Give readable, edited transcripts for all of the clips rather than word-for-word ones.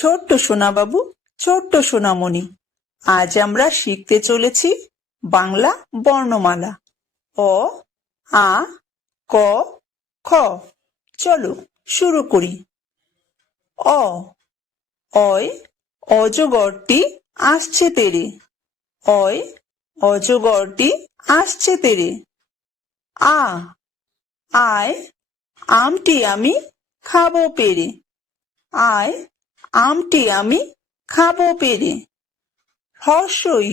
ছোট্ট সোনাবাবু, ছোট্ট সোনামণি, আজ আমরা শিখতে চলেছি বাংলা বর্ণমালা। অ, আ, ক, খ। চলো শুরু করি। অ, অয় অজগরটি আসছে তেরে। অয় অজগরটি আসছে তেরে। আ, আয় আমটি আমি খাবো পেরে। আয় আমটি আমি খাবো পেরে। হর্ষই,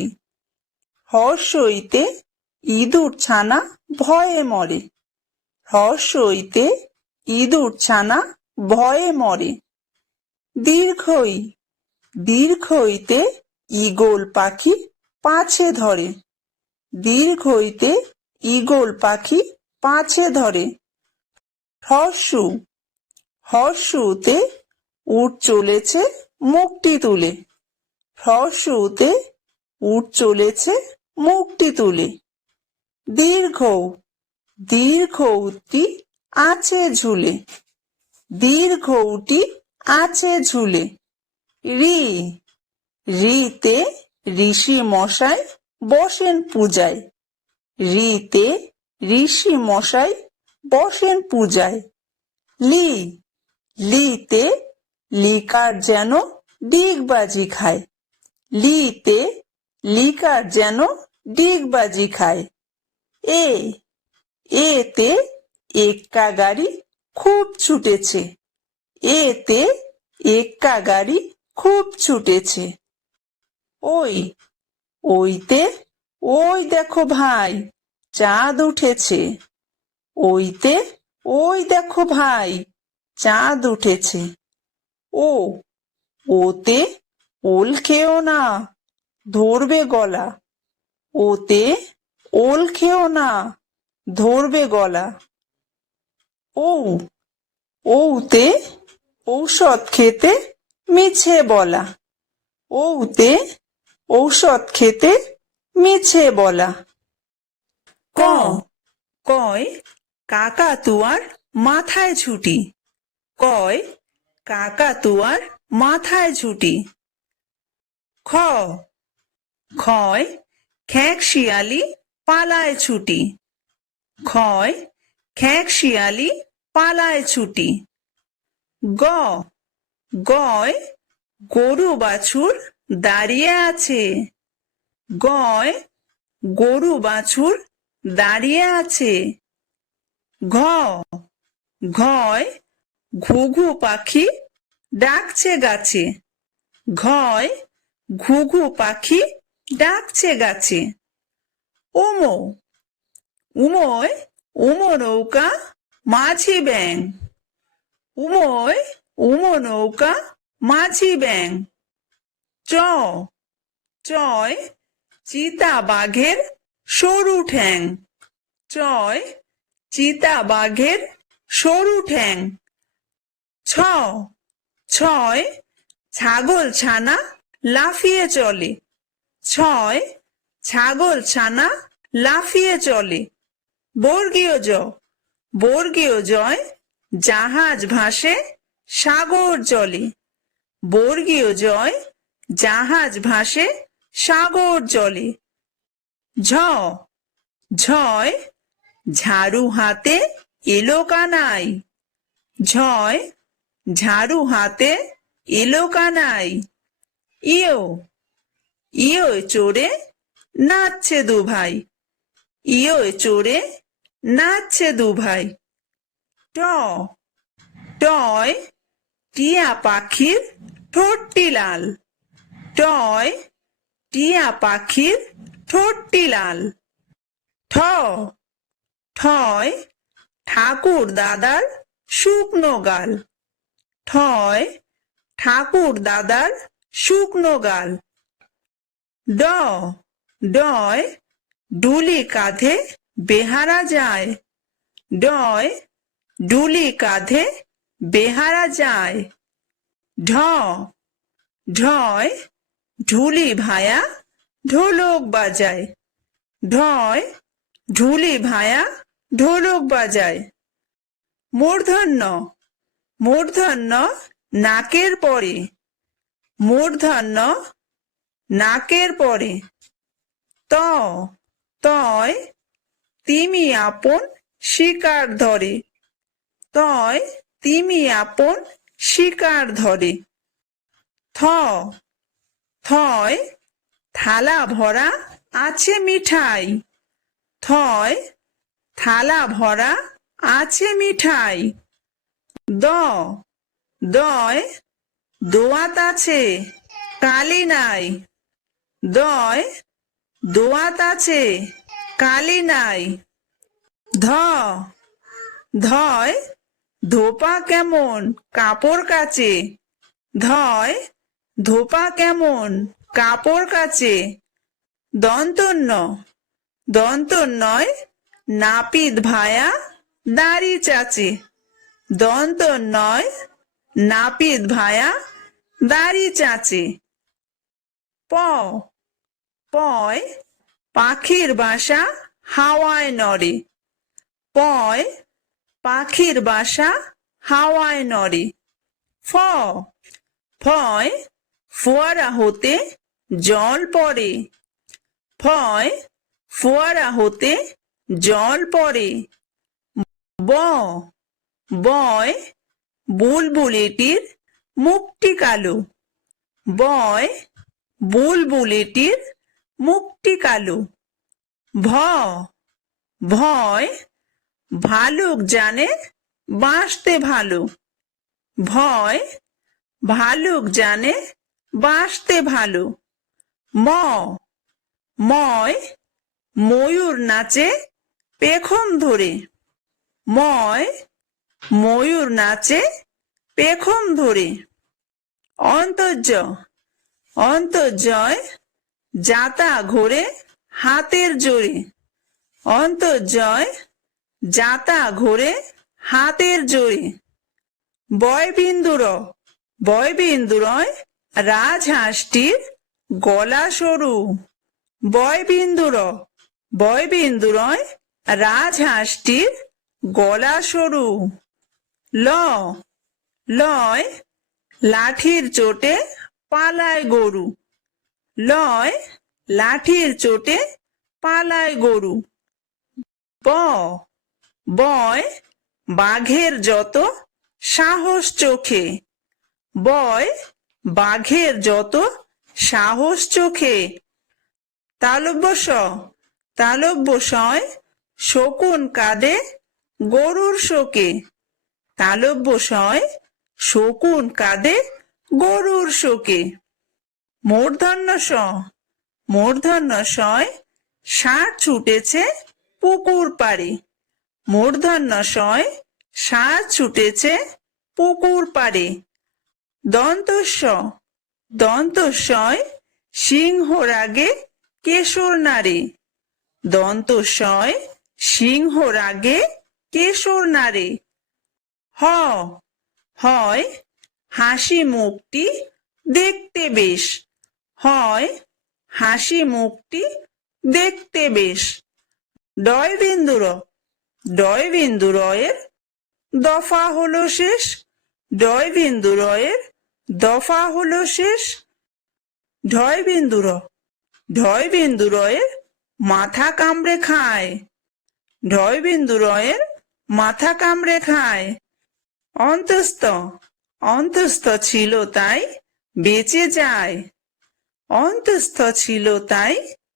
হর্ষইতে ইঁদুর ছানা ভয়ে মরে। হর্ষইতে ইঁদুর ছানা ভয়ে মরে। দীর্ঘই, দীর্ঘইতে ঈগল পাখি পাছে ধরে। দীর্ঘইতে ঈগল পাখি পাছে ধরে। হর্ষু, হর্ষুতে উট চলেছে মুখটি তুলে। হর্ষুতে উট চলেছে মুখটি তুলে। দীর্ঘ, দীর্ঘউটি আছে ঝুলে। দীর্ঘউটি আছে ঝুলে। ঋ, ঋতে ঋষি মশাই বসেন পূজায়। ঋতে ঋষি মশাই বসেন পূজায়। লি, লিতে লিকার যেন ডিগবাজি খায়। লিতে লিকার যেন ডিগবাজি খায়। এ, এতে এক্কা গাড়ি খুব ছুটেছে। এতে এক্কা গাড়ি খুব ছুটেছে। ওই, ওইতে ওই দেখো ভাই চাঁদ উঠেছে। ওইতে ওই দেখো ভাই চাঁদ উঠেছে। ও, ওতে ওল খেও না ধরবে গলা। ওতে ওল খেও না ধরবে গলা। ঔ, ওতে ঔষধ খেতে মিছে বলা। ওতে ঔষধ খেতে মিছে বলা। ক, কয় কাকাতুয়ার মাথায় ঝুঁটি। কয় কাকাতুয়ার মাথায় ঝুঁটি। খ, খয় খ্যাঁক শিয়ালি পালায় ছুটি। খয় খ্যাঁক শিয়ালি পালায় ছুটি। গ, গয় গরু বাছুর দাঁড়িয়ে আছে। গয় গরু বাছুর দাঁড়িয়ে আছে। ঘ, ঘয় ঘুঘু পাখি ডাকছে গাছে। ঘয় ঘুঘু পাখি ডাকছে গাছে। উমো, উমোয় উমো নৌকা মাঝি ব্যাং। উমোয় উমো নৌকা মাঝি ব্যাং। চ, চয় চিতা বাঘের সরু ঠ্যাং। চয় চিতা বাঘের সরু ঠ্যাং। ছ, ছয় ছাগল ছানা লাফিয়ে চলে। ছয় ছাগল ছানা লাফিয়ে চলে। বর্গীয় জ, বর্গীয় জয় জাহাজ ভাসে সাগর জলে। বর্গীয় জয় জাহাজ ভাসে সাগর জলে। ঝ, ঝয় ঝাড়ু হাতে এলো কানাই। ঝয় ঝাড়ু হাতে এলো কানাই। ইয়ো, ইয়োয় চড়ে নাচছে দু ভাই। ইয়োয় চড়ে নাচছে দু ভাই। ট, টয় টিয়া পাখির ঠোঁটটি লাল। টয় টিয়া পাখির ঠোঁটটি লাল। ঠ, ঠয় ঠাকুর দাদার শুকনো গাল। ঠয় ঠাকুর দাদার শুকনো গাল। ড, ডয় ডুলি কাঁধে বেহারা যায়। ডয় ডুলি কাঁধে বেহারা যায়। ঢ, ঢয় ঢুলি ভায়া ঢোলক বাজায়। ঢয় ঢুলি ভায়া ঢোলক বাজায়। মূর্ধন্য, মূর্ধন্য নাকের পরে। মূর্ধন্য নাকের পরে। ত তয় তিমি আপন শিকার ধরে। তয় তিমি আপন শিকার ধরে। থ থয় থালা ভরা আছে মিঠাই। থয় থালা ভরা আছে মিঠাই। দ দয় দোয়াত আছে কালি নাই। দয় দোয়াত আছে কালি নাই। ধ ধয় ধোপা কেমন কাপড় কাচে। ধয় ধোপা কেমন কাপড় কাচে। দন্তন্য দন্তন্যয় নাপিত ভায়া দাড়ি চাচে। দন্তন্যয় নাপিত ভায়া দাড়ি চাচে। প পয় পাখির বাসা হাওয়ায় নড়ে। পয় পাখির বাসা হাওয়ায় নড়ে। ফ ফয় ফোয়ারা হতে জল পড়ে। ফয় ফোয়ারা হতে জল পড়ে। ব বয় বুলবুলিটির মুখটি কালো। বয় বুলবুলিটির মুখটি কালো। ভ ভয় ভালুক জানে বাঁচতে ভালো। ভয় ভালুক জানে বাঁচতে ভালো। ম ময় ময়ূর নাচে পেখম ধরে। ময় ময়ূর নাচে পেখম ধরে। অন্তর্য অন্তর্জয় যাতা ঘোরে হাতের জোরে। অন্তর্জয় যাতা ঘোরে হাতের জোরে। বয়বিন্দুর বয়বিন্দুরয় রাজহাঁসটির গলা সরু। বয়বিন্দুর বয়বিন্দুরয় রাজহাঁসটির গলা সরু। ল লয় লাঠির চোটে পালায় গরু। লয় লাঠির চোটে পালায় গরু। ব বয় বাঘের যত সাহস চোখে। বয় বাঘের যত সাহস চোখে। তালব্য স তালব্য সয় শকুন কাঁদে গরুর শোকে। তালব্য সয় শকুন কাঁদে গরুর শোকে। মূর্ধন্য স মূর্ধন্য সয় ষাঁড় ছুটেছে পুকুর পাড়ে। মূর্ধন্য সয় ষাঁড় ছুটেছে পুকুর পাড়ে। দন্তস্ব দন্তস্বয় সিংহর আগে কেশর নাড়ে। দন্তস্বয় সিংহর আগে কেশর নাড়ে। হ হয় হাসি মুখটি দেখতে বেশ। হয় হাসি মুখটি দেখতে বেশ। ডয়বিন্দুর ডয়বিন্দুরয়ের দফা হলো শেষ। ডয়বিন্দুরয়ের দফা হলো শেষ। ঢয়বিন্দুর ঢয়বিন্দুরয়ের মাথা কামড়ে খায়। ঢয়বিন্দুরয়ের মাথা কামড়ে খায়। অন্তস্থ অন্তস্থ ছিল তাই বেঁচে যায়। অন্তস্থ ছিল তাই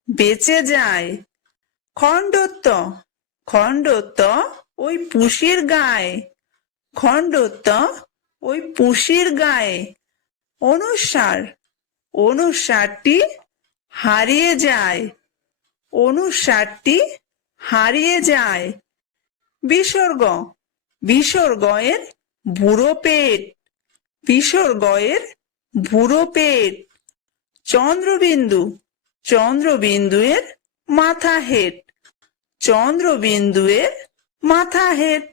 বেঁচে যায়। খণ্ডত্ব খণ্ডত্ব ওই পুষির গায়ে। খণ্ডত্ব ওই পুষির গায়ে। অনুসার অনুসারটি হারিয়ে যায়। অনুসারটি হারিয়ে যায়। বিসর্গ বিসর্গয়ের বুড়ো পেট। বিসর্গয়ের বুড়ো পেট। চন্দ্রবিন্দু চন্দ্রবিন্দুয়ের মাথা হেট। চন্দ্রবিন্দুয়ের মাথা হেট।